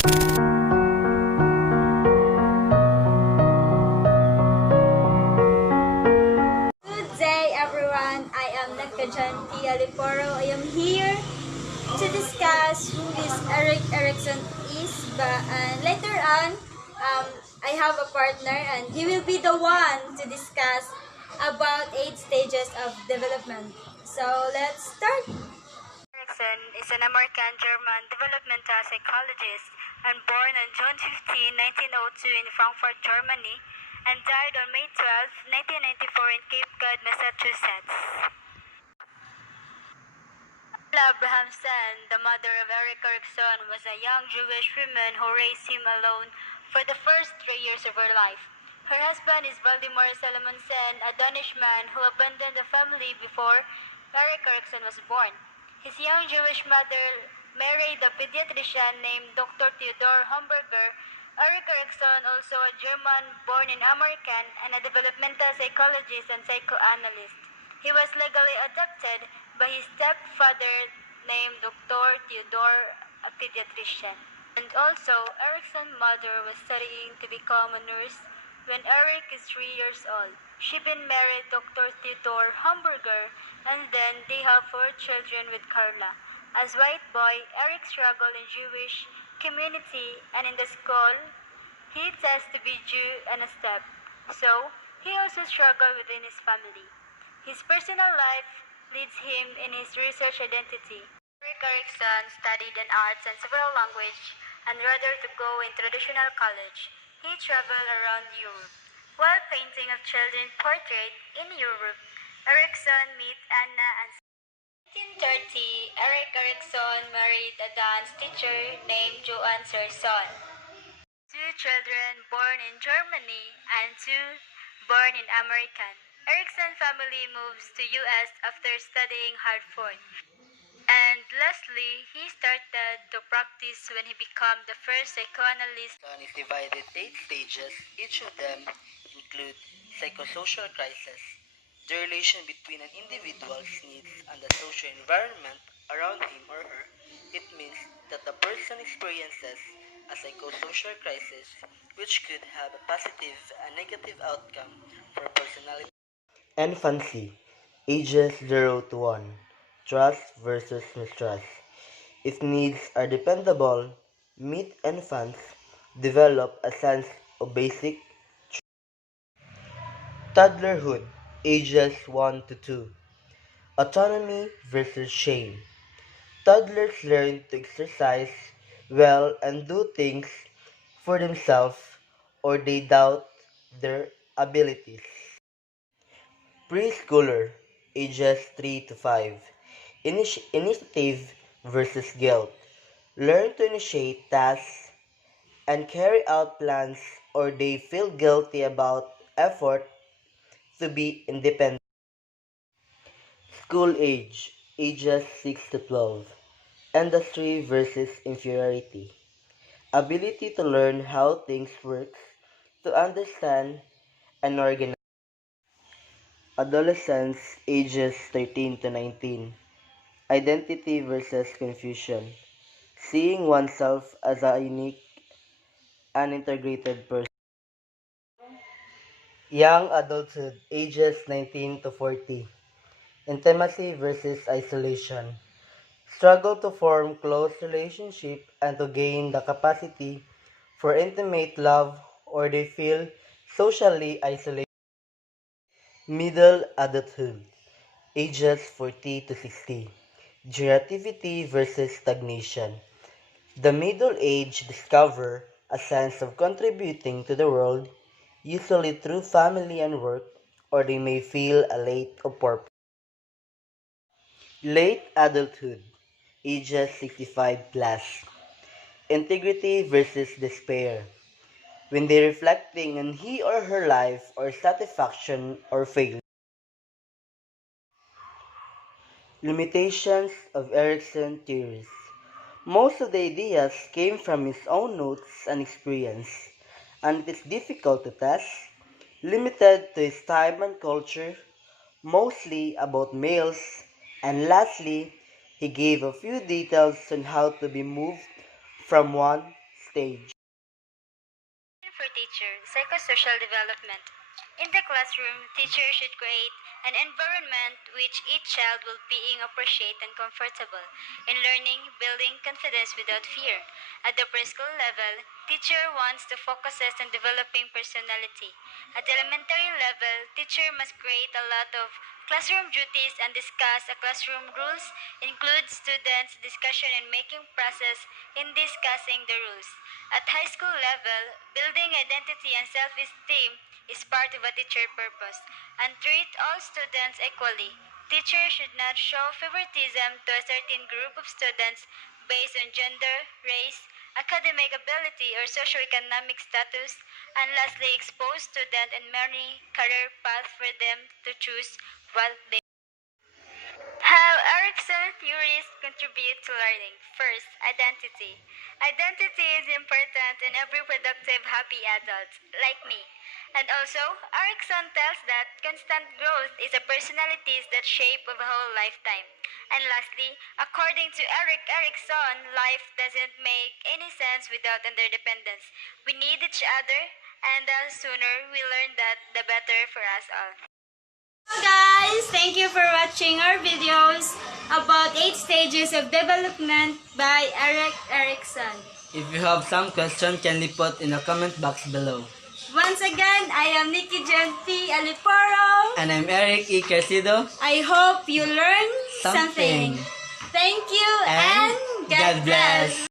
Good day, everyone. I am Nikie Aliporo. I am here to discuss who this Erikson is. But later on, I have a partner, and he will be the one to discuss about 8 stages of development. So let's start. Erikson is an American German developmental psychologist and born on June 15, 1902 in Frankfurt, Germany, and died on May 12, 1994 in Cape Cod, Massachusetts. Abrahamson, the mother of Erik Erikson, was a young Jewish woman who raised him alone for the first 3 years of her life. Her husband is Valdemar Salomonsen, a Danish man who abandoned the family before Erik Erikson was born. His young Jewish mother married a pediatrician named Dr. Theodor Hamburger. Erik Erikson, also a German born in American and a developmental psychologist and psychoanalyst. He was legally adopted by his stepfather named Dr. Theodor, a pediatrician. And also, Erikson's mother was studying to become a nurse when Erik is 3 years old. She'd been married to Dr. Theodor Hamburger, and then they have 4 children with Carla. As white boy, Erik struggled in Jewish community and in the school. He tends to be Jew and a step, so he also struggled within his family. His personal life leads him in his research identity. Erik Erikson studied in arts and several languages and rather to go in traditional college. He traveled around Europe. While painting of children's portrait in Europe, Erikson met Anna and 1930, Erik Erikson married a dance teacher named Joan Serson. 2 children born in Germany and 2 born in American. Erikson's family moves to US after studying Hartford. And lastly, he started to practice when he became the first psychoanalyst. Erikson is divided 8 stages. Each of them include psychosocial crisis, the relation between an individual's needs and the social environment around him or her. It means that the person experiences a psychosocial crisis which could have a positive and negative outcome for personality. Infancy, ages 0 to 1. Trust versus mistrust. If needs are dependable, meet infants develop a sense of basic toddlerhood, ages 1 to 2. Autonomy versus shame. Toddlers learn to exercise well and do things for themselves or they doubt their abilities. Preschooler, ages 3 to 5. Initiative versus guilt. Learn to initiate tasks and carry out plans or they feel guilty about effort to be independent. School age, ages 6 to 12. Industry versus inferiority. Ability to learn how things work, to understand and organize. Adolescence, ages 13 to 19. Identity versus confusion. Seeing oneself as a unique and integrated person. Young adulthood, ages 19 to 40. Intimacy versus isolation. Struggle to form close relationship and to gain the capacity for intimate love or they feel socially isolated. Middle adulthood, ages 40 to 60. Creativity versus stagnation. The middle age discover a sense of contributing to the world, usually through family and work, or they may feel a late of purpose. Late adulthood, ages 65 plus. Integrity versus despair. When they reflecting on he or her life or satisfaction or failure. Limitations of Erikson theories. Most of the ideas came from his own notes and experience, and it is difficult to test, limited to his time and culture, mostly about males, and lastly, he gave a few details on how to be moved from one stage. For teacher, psychosocial development. In the classroom, teachers should create an environment which each child will be appreciate and comfortable in learning, building confidence without fear. At the preschool level, teacher wants to focus on developing personality. At the elementary level, teacher must create a lot of classroom duties and discuss a classroom rules, include students' discussion and making process in discussing the rules. At high school level, building identity and self-esteem is part of a teacher purpose and treat all students equally. Teachers should not show favoritism to a certain group of students based on gender, race, academic ability, or socioeconomic status, and lastly expose students and many career paths for them to choose what they. How Erikson theories contribute to learning. First, identity. Identity is important in every productive, happy adult, like me. And also, Erikson tells that constant growth is a personalities that shape of a whole lifetime. And lastly, according to Erikson, life doesn't make any sense without interdependence. We need each other, and the sooner we learn that, the better for us all. So guys, thank you for watching our videos about 8 stages of development by Erikson. If you have some question, can you put in the comment box below. Once again, I am Nikie Aliporo. And I'm Erik E. Carcido. I hope you learned Something. something. Thank you and God bless.